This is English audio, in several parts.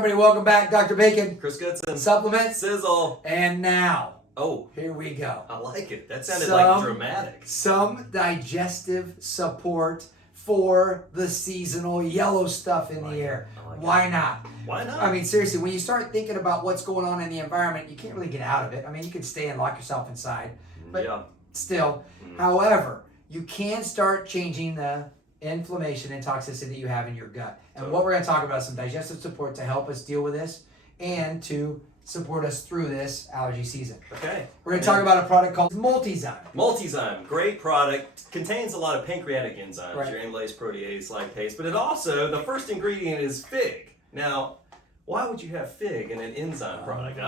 everybody, welcome back. Dr. Bacon. Chris Goodson. Supplement. Sizzle. And now. Oh. Here we go. I like it. That sounded like dramatic. Some digestive support for the seasonal yellow stuff in the air. Why not? Why not? I mean, seriously, when you start thinking about what's going on in the environment, you can't really get out of it. I mean, you can stay and lock yourself inside. But still. However, you can start changing the inflammation and toxicity you have in your gut. And what we're going to talk about is some digestive support to help us deal with this and to support us through this allergy season. Okay. We're going to talk about a product called Multizyme. Multizyme, great product. Contains a lot of pancreatic enzymes, Right. your amylase, protease, lipase, but it also, the first ingredient is fig. Now, why would you have fig in an enzyme product?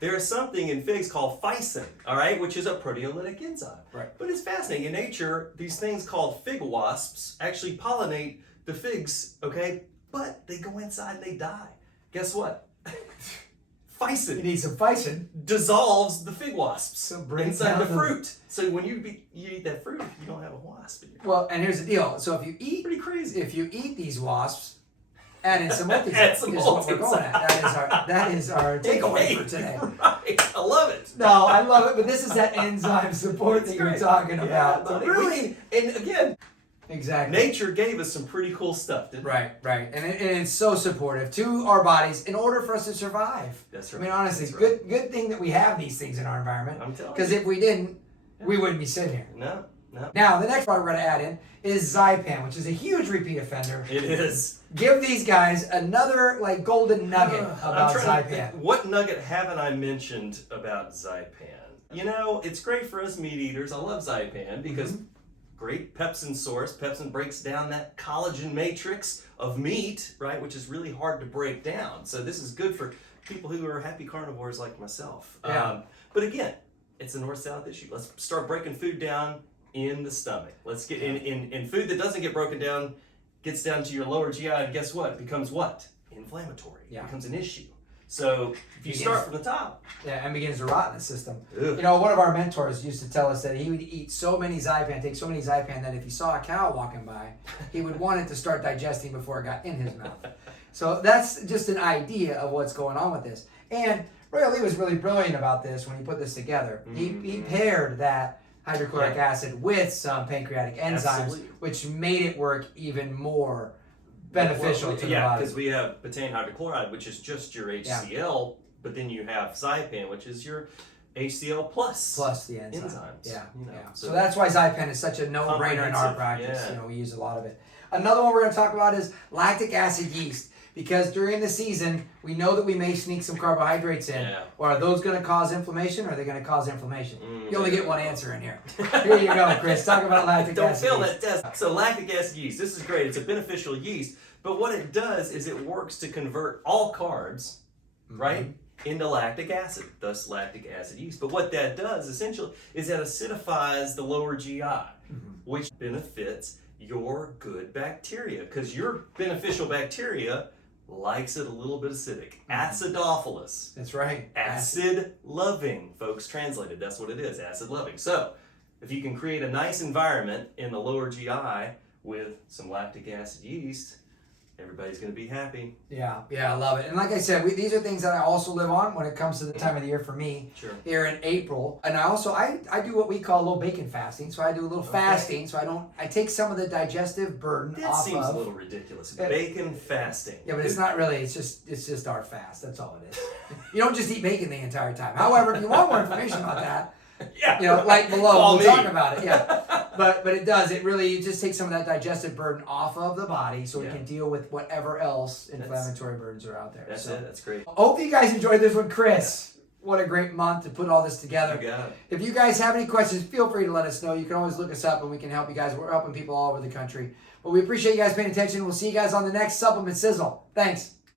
There's something in figs called phycin, all right, which is a proteolytic enzyme. Right. But it's fascinating. In nature, these things called fig wasps actually pollinate the figs, okay, but they go inside and they die. Guess what? Phycin. You need some phycin. Dissolves the fig wasps So inside the fruit. So when you eat that fruit, you don't have a wasp in your Well, and here's the deal. So if you eat, pretty crazy. if you eat these wasps, add in some Multizyme. Add some is what we're going Multizyme. at. That is our takeaway for today. Right. I love it. No, I love it, but this is that enzyme support that you're talking about. So buddy. really, And again, exactly. nature gave us some pretty cool stuff, didn't it? Right. And it's so supportive to our bodies in order for us to survive. That's right. I mean, honestly, That's right. good thing that we have these things in our environment. I'm telling you. Because if we didn't, we wouldn't be sitting here. No. Now, the next product we're going to add in is Zypan, which is a huge repeat offender. It is. Give these guys another golden nugget about I'm trying to Zypan. think, what nugget haven't I mentioned about Zypan? You know, it's great for us meat eaters. I love Zypan because great pepsin source. Pepsin breaks down that collagen matrix of meat, right, which is really hard to break down. So this is good for people who are happy carnivores like myself. Yeah. But again, it's a north-south issue. Let's start breaking food down in the stomach. Let's get in food that doesn't get broken down, gets down to your lower GI, and guess what? It becomes what? Inflammatory. Yeah. It becomes an issue. So if you start from the top. Yeah, and begins to rot in the system. Ugh. You know, one of our mentors used to tell us that he would eat so many Zypan, take so many Zypan, that if he saw a cow walking by, he would want it to start digesting before it got in his mouth. So that's just an idea of what's going on with this. And Royal Lee was really brilliant about this when he put this together. He paired that hydrochloric acid with some pancreatic enzymes, Absolutely. which made it work even more beneficial to the yeah, body. because we have betaine hydrochloride, which is just your HCl, but then you have Zypan, which is your HCl plus the enzymes. You know, So that's why Zypan is such a no-brainer in our practice. Yeah. You know, we use a lot of it. Another one we're going to talk about is lactic acid yeast. Because during the season, we know that we may sneak some carbohydrates in. Yeah. Or are those going to cause inflammation, or are they going to cause inflammation? You only get one answer in here. Here you go, Chris. Talk about lactic Don't acid fail yeast. that test. So lactic acid yeast, this is great. It's a beneficial yeast, but what it does is it works to convert all carbs, right, into lactic acid, thus lactic acid yeast. But what that does essentially is that acidifies the lower GI, which benefits your good bacteria, because your beneficial bacteria likes it a little bit acidic. Acidophilus. That's right. Acid loving, folks, translated. That's what it is, acid loving. So if you can create a nice environment in the lower GI with some lactic acid yeast, everybody's going to be happy. Yeah, I love it. And like I said, these are things that I also live on when it comes to the time of the year for me. Sure. Here in April. And I do what we call a little bacon fasting. So I do a little fasting. So I take some of the digestive burden That off seems of. a little ridiculous. Bacon fasting. Yeah, but it's not really. It's just our fast. That's all it is. You don't just eat bacon the entire time. However, if you want more information about that, like below, we'll talk about it. Yeah. But it does. It really just takes some of that digestive burden off of the body so we can deal with whatever else inflammatory burdens are out there. That's it. That's great. Hope you guys enjoyed this one, Chris. What a great month to put all this together. You got it. If you guys have any questions, feel free to let us know. You can always look us up and we can help you guys. We're helping people all over the country. But we appreciate you guys paying attention. We'll see you guys on the next Supplement Sizzle. Thanks.